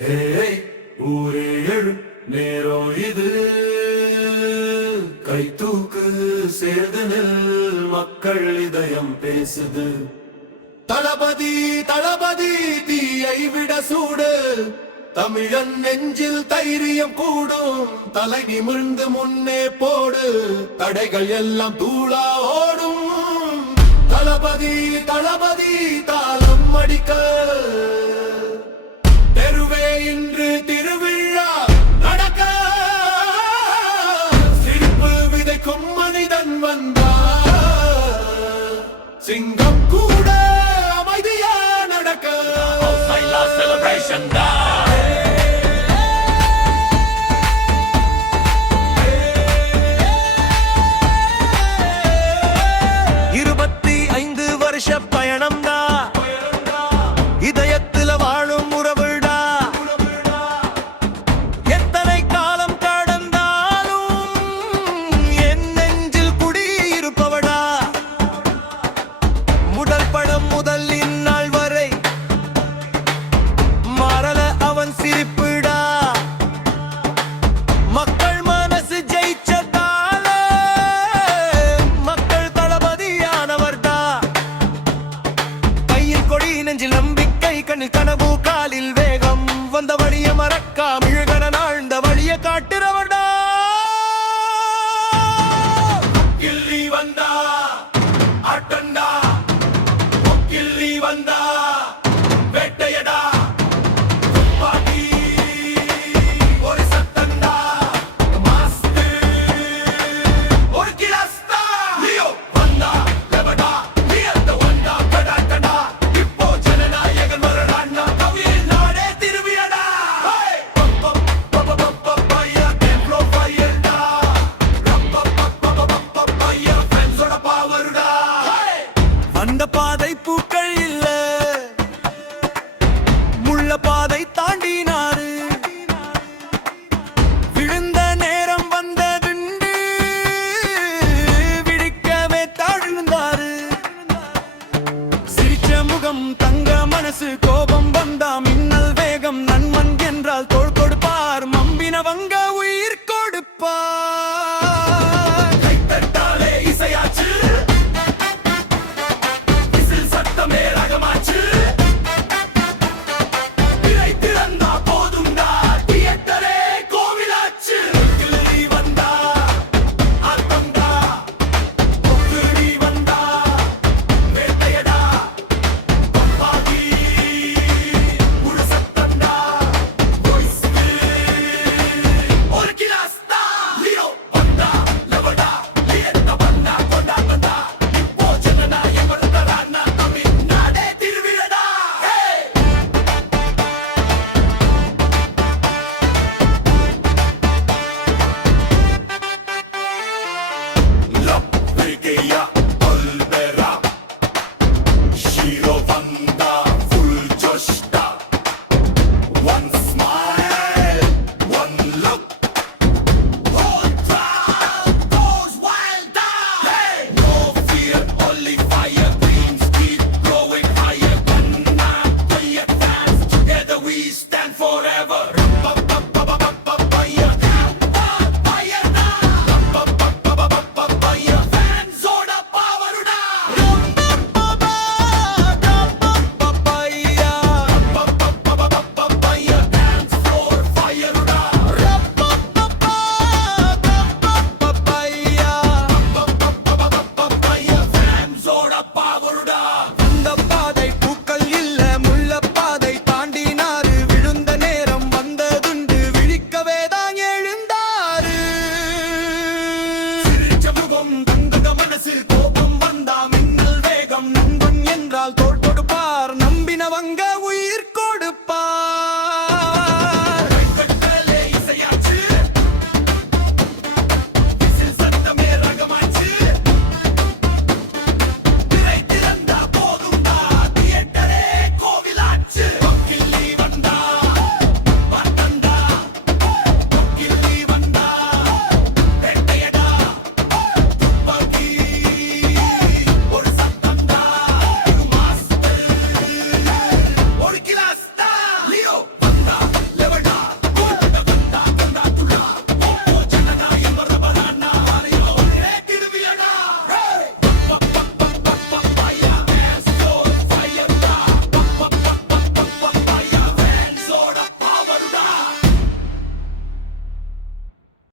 ஏய் ஊரே எழு நேரம் இது கை தூக்கு சேர்ந்து நில் மக்கள் இதயம் பேசுது தளபதி தளபதி தீயை விட சூடு தமிழன் நெஞ்சில் தைரியம் கூடும் தலை நிமிர்ந்து முன்னே போடு தடைகள் எல்லாம் தூளா ஓடும் தளபதி தளபதி தாளம் அடிக்க தெருவே இன்று திருவிழா நடக்க சிரிப்பு விதைக்கும் மனிதன் வந்தா சிங்கம் கூட அமைதியா நடக்க celebration பயணம்டா இதயத்துல வாழும் உறவுடா எத்தனை காலம் கடந்தாலும் என் நெஞ்சில் குடியிருப்பவடா முதல் படம் முதல் இந்நாள் வரை மாறல அவன் சிரிப்புடா மக்கள் மனசு ஜெயிச்சதால மக்கள் தளபதியானவர்டா கொடி நெஞ்சில் நம்பிக்கை கண்ணில் கனவு காலில் வேகம் வந்த வழிய மறக்கா மிழுகன நாழ்ந்த வழிய காட்டுறவடா கில்லி வந்தா அட்டண்டா கில்லி வந்தா வேட்டையடா துப்பாக்கி ஒரு சத்தண்டா மாஸ்து ஒரு கிளாஸ்தா லியோ வந்தா லெபடா நியத்த வந்தா கடா அந்த பாதை பூக்கள் இல்ல முள்ள பாதை தாண்டினாரு விழுந்த நேரம் வந்ததுண்டு விழிக்கவே தாழ்ந்தாரு சிரிச்ச முகம் தங்க மனசு கோபம் வந்தா மின்னல் வேகம்